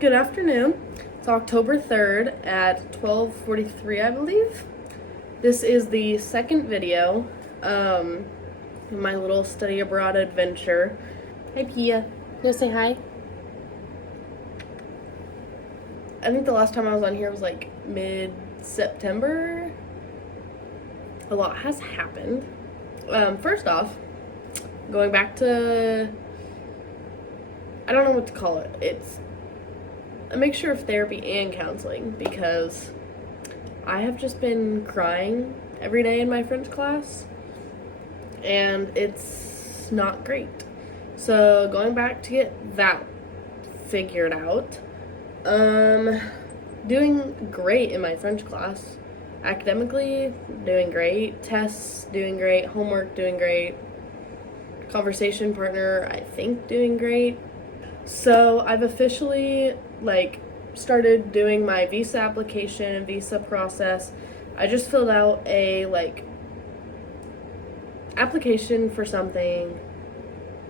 Good afternoon. It's October 3rd at 12:43, I believe. This is the second video, my little study abroad adventure. Hi, Pia. You say hi? I think the last time I was on here was like mid-September. A lot has happened. First off, going back to, I don't know what to call it. It's a mixture of therapy and counseling because I have just been crying every day in my French class and it's not great. So going back to get that figured out, doing great in my French class. Academically, doing great. Tests, doing great. Homework, doing great. Conversation partner, I think doing great. So I've officially started doing my visa application and visa process. I just filled out a application for something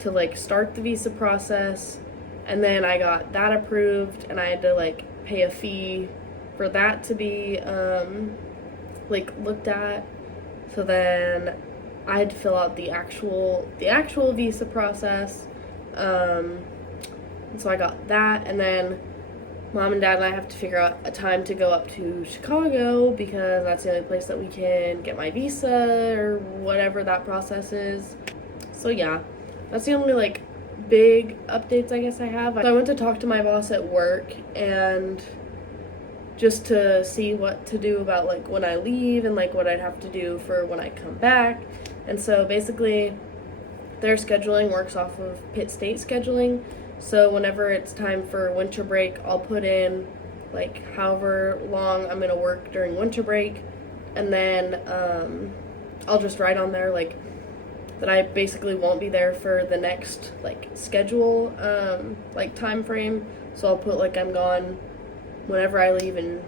to start the visa process, and then I got that approved and I had to pay a fee for that to be looked at. So then I had to fill out the actual visa process. And so I got that, and then Mom and Dad and I have to figure out a time to go up to Chicago because that's the only place that we can get my visa or whatever that process is. So yeah, that's the only big updates I guess I have. So I went to talk to my boss at work and just to see what to do about when I leave and what I'd have to do for when I come back. And so basically their scheduling works off of Pitt State scheduling. So whenever it's time for winter break, I'll put in however long I'm gonna work during winter break, and then I'll just write on there that I basically won't be there for the next schedule time frame. So I'll put I'm gone whenever I leave and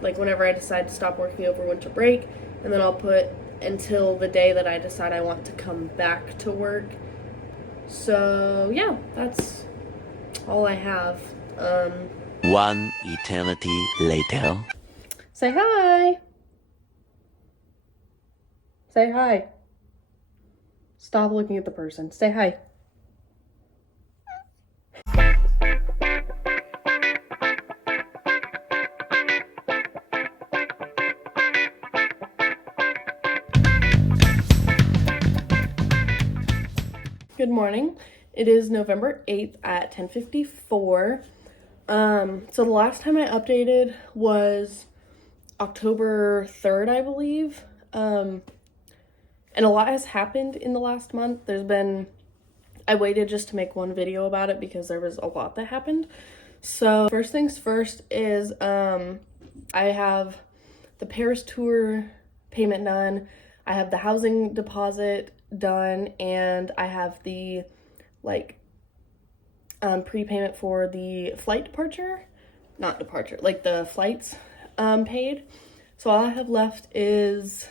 whenever I decide to stop working over winter break, and then I'll put until the day that I decide I want to come back to work. So yeah, that's all I have. One eternity later. Say hi. Say hi. Stop looking at the person. Say hi. Good morning. It is November 8th at 10:54. So the last time I updated was October 3rd, I believe. And a lot has happened in the last month. I waited just to make one video about it because there was a lot that happened. So first things first is I have the Paris tour payment done. I have the housing deposit done, and I have the prepayment for the flight departure, not departure, the flights paid. So all I have left is,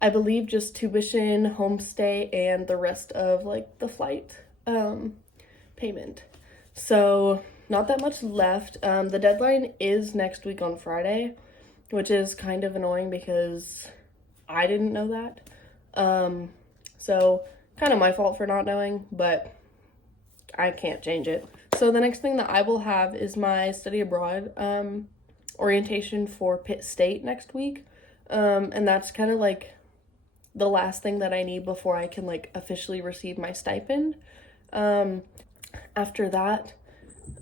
I believe, just tuition, homestay, and the rest of the flight payment. So not that much left. The deadline is next week on Friday, which is kind of annoying because I didn't know that. So kind of my fault for not knowing, but I can't change it. So the next thing that I will have is my study abroad orientation for Pitt State next week. And that's kind of the last thing that I need before I can officially receive my stipend. After that,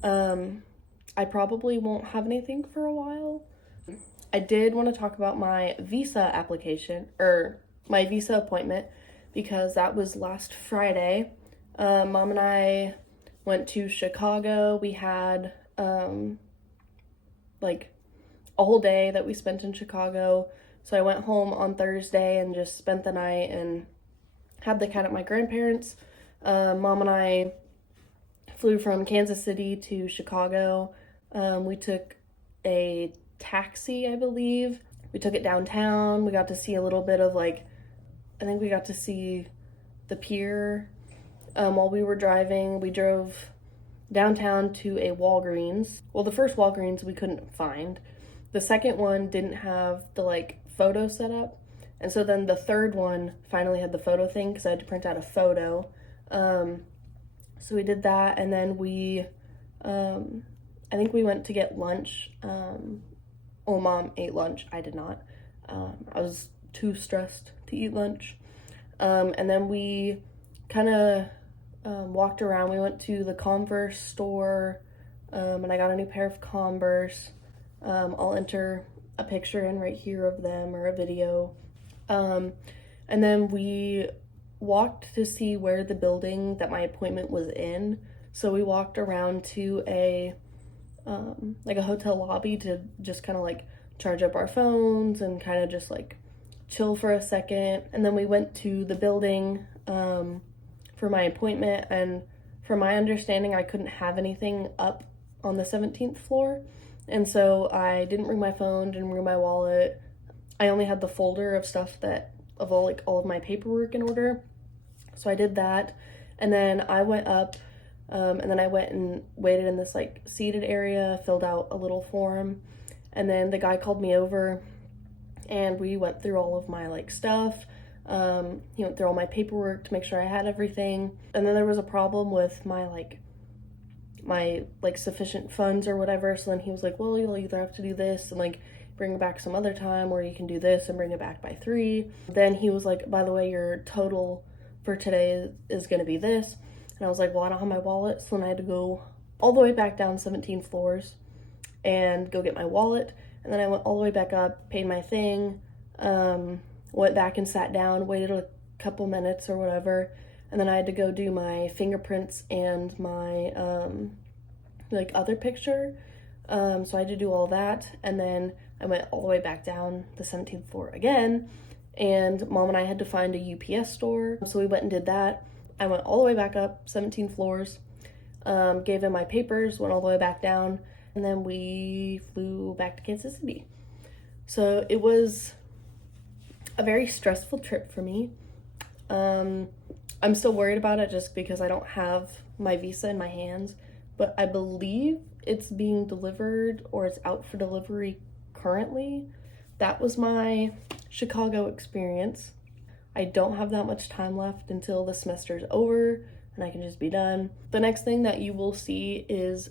I probably won't have anything for a while. I did want to talk about my visa application, or my visa appointment, because that was last Friday. Mom and I went to Chicago. We had a whole day that we spent in Chicago. So I went home on Thursday and just spent the night and had the cat at my grandparents'. Mom and I flew from Kansas City to Chicago. We took a taxi, I believe. We took it downtown. We got to see a little bit of I think we got to see the pier while we were driving. We drove downtown to a Walgreens. Well, the first Walgreens we couldn't find. The second one didn't have the like photo set up. And so then the third one finally had the photo thing because I had to print out a photo. So we did that, and then I think we went to get lunch. Well, Mom ate lunch. I did not. I was too stressed to eat lunch. And then we kind of walked around. We went to the Converse store, and I got a new pair of Converse. I'll enter a picture in right here of them, or a video. And then we walked to see where the building that my appointment was in. So we walked around to a like a hotel lobby to just kind of like charge up our phones and kind of just like chill for a second. And then we went to the building for my appointment, and from my understanding I couldn't have anything up on the 17th floor, and so I didn't bring my phone, didn't bring my wallet. I only had the folder of stuff of all of my paperwork in order. So I did that, and then I went up, and then I went and waited in this like seated area, filled out a little form, and then the guy called me over, and we went through all of my like stuff. He went through all my paperwork to make sure I had everything, and then there was a problem with my sufficient funds or whatever. So then he was like, well, you'll either have to do this and like bring it back some other time, or you can do this and bring it back by 3. Then he was like, by the way, your total for today is going to be this. And I was like, well, I don't have my wallet. So then I had to go all the way back down 17 floors and go get my wallet. And then I went all the way back up, paid my thing, went back and sat down, waited a couple minutes or whatever. And then I had to go do my fingerprints and my other picture. So I had to do all that, and then I went all the way back down the 17th floor again, and Mom and I had to find a UPS store, so we went and did that. I went all the way back up 17 floors, gave him my papers, went all the way back down, and then we flew back to Kansas City. So it was a very stressful trip for me. I'm still worried about it just because I don't have my visa in my hands, but I believe it's being delivered, or it's out for delivery currently. That was my Chicago experience. I don't have that much time left until the semester's over and I can just be done. The next thing that you will see is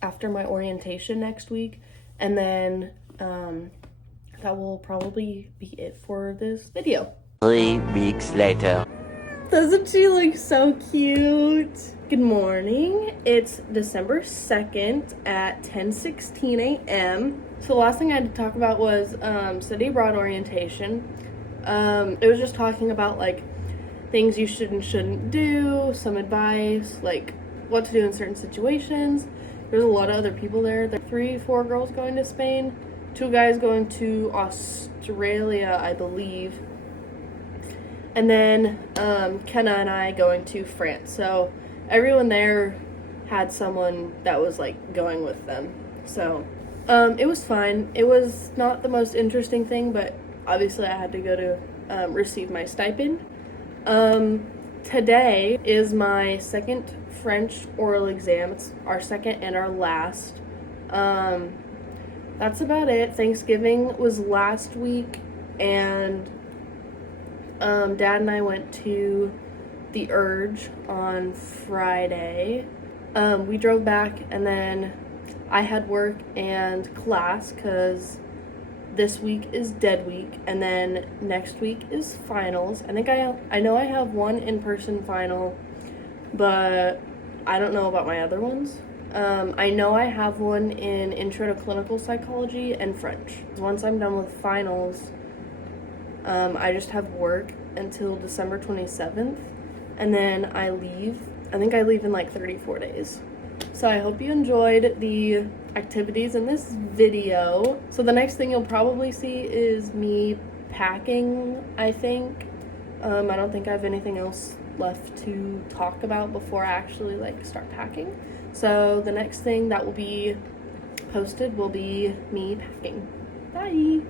after my orientation next week, and then that will probably be it for this video. 3 weeks later. Doesn't she look so cute? Good morning. It's December 2nd at 10:16 a.m. So the last thing I had to talk about was study abroad orientation. It was just talking about like things you should and shouldn't do, some advice, like what to do in certain situations. There's a lot of other people there. There are 3-4 girls going to Spain, 2 guys going to Australia, I believe. And then Kenna and I going to France. So everyone there had someone that was like going with them. So it was fine. It was not the most interesting thing, but obviously I had to go to receive my stipend. Today is my second French oral exam. It's our second and our last. That's about it. Thanksgiving was last week, and Dad and I went to the Urge on Friday. We drove back, and then I had work and class because this week is dead week, and then next week is finals. I know I have one in-person final, but I don't know about my other ones. I know I have one in Intro to Clinical Psychology and French. Once I'm done with finals, I just have work until December 27th, and then I leave. I think I leave in like 34 days. So I hope you enjoyed the activities in this video. So the next thing you'll probably see is me packing, I think. I don't think I have anything else left to talk about before I actually like start packing. So the next thing that will be posted will be me packing. Bye!